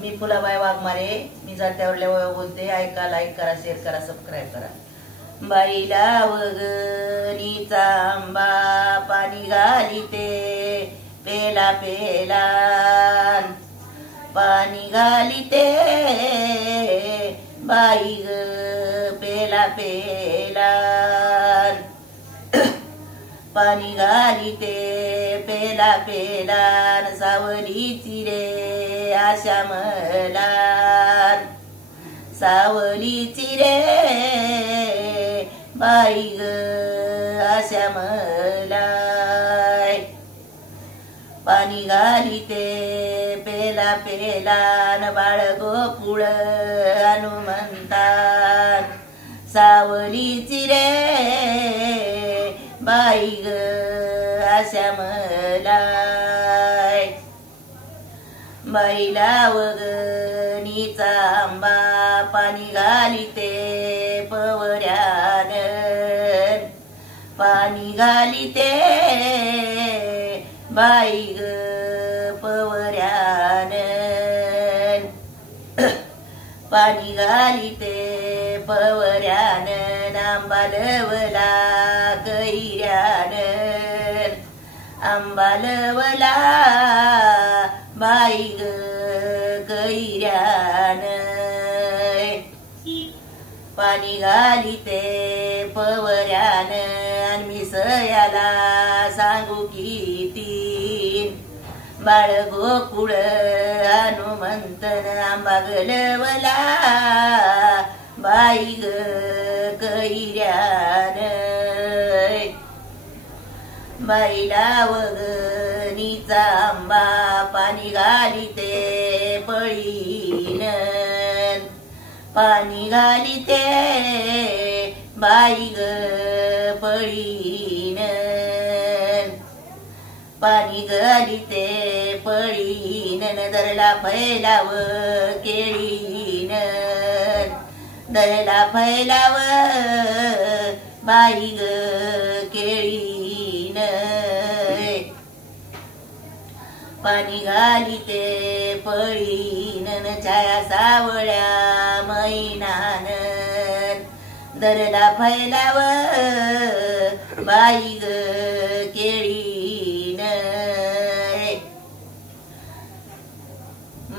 मी फुलाबाई वाघमारे, मी जात्यावरल्या वया बोलते. ऐका, लाईक करा, शेअर करा, सबस्क्राईब करा. बाईला वगणीचा आंबा पाणी घालिते पेला पेला, पाणी घालिते बाई ग पेला पेला, पाणी घालिते पेला पेला, सावलीची रे आशा मला, सावलीची रे बाई ग आशा मला, पाणी घालिते पेला पेला, बाळ गोकुळ हनुमंता, सावलीची रे बाई ग आशा मला, बाईला वगणीचा आंबा पाणी घालिते पवऱ्यान, पाणी घालिते बाई ग पवऱ्यान, पाणी घालिते पवऱ्यान, आंबालवला कैऱ्यान, आंबालवला बाई ग कैऱ्यान, पाणी घालिते पवऱ्यान, मी सयाला सांगू किती बाळ गोकुळ हनुमंतन, आंबा गलवला बाई ग कैऱ्यान, बाईला वगणीचा आंबा पाणी घालिते पळीन, पाणी घालिते बाई ग पळीन, पाणी घालिते पळीन, दरला फैलाव केळीन, दरला फैलाव बाई ग केळीन, पाणी घालिते पळीन, छाया सावळ्या मैनान, दरला फैलाव बाई ग केळीन,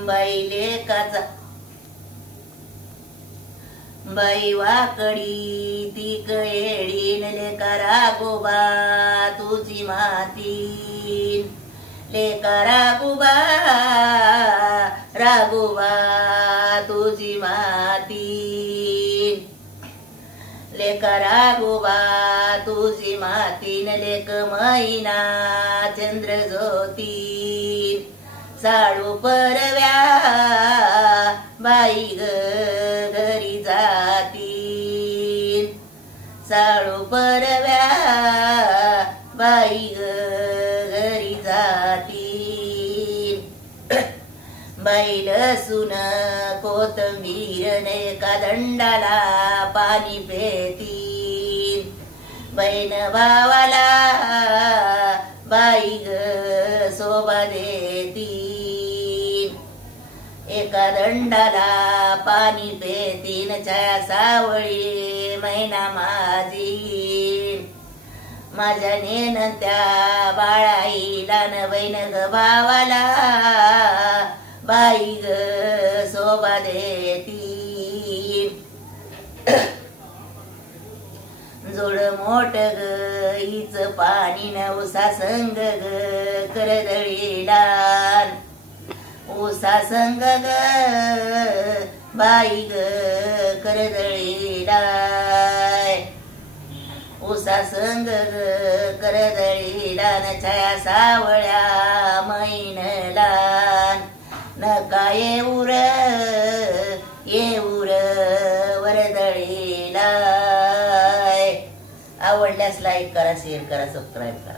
बाई लेकाचा बाई वाकडी ती कळेळीन, लेका रागोबा तुझी मातीन, लेका रागोबा रागोबा तुझी मातीन, लेका रागोबा तुझी मातीन, लेक मैना चंद्र ज्योतीन, साळू परव्या बाई ग घरी जातीन, साळू परव्या बाई ग घरी जातीन, बाई लसूण कोथंबीर एका दंडाला पाणी पेतीन, बहीण भावाला बाई ग शोभा देतीन, एका दंडाला पाणी पेतीन, छाया सावळी मैना माझी, माझ्या नेनत्या बाळाईला न बहीण ग भावाला बाई ग शोभा देतीन, जोड मोठ ग हीच पाणी न उसा संग ग करदळीला, उसा संग ग बाई ग करदळीला, उसा संग ग करदळीला, छाया सावळ्या मैनला, नका येऊर येऊर वरदळीला. आवडल्यास लाईक करा, शेअर करा, सबस्क्राईब करा.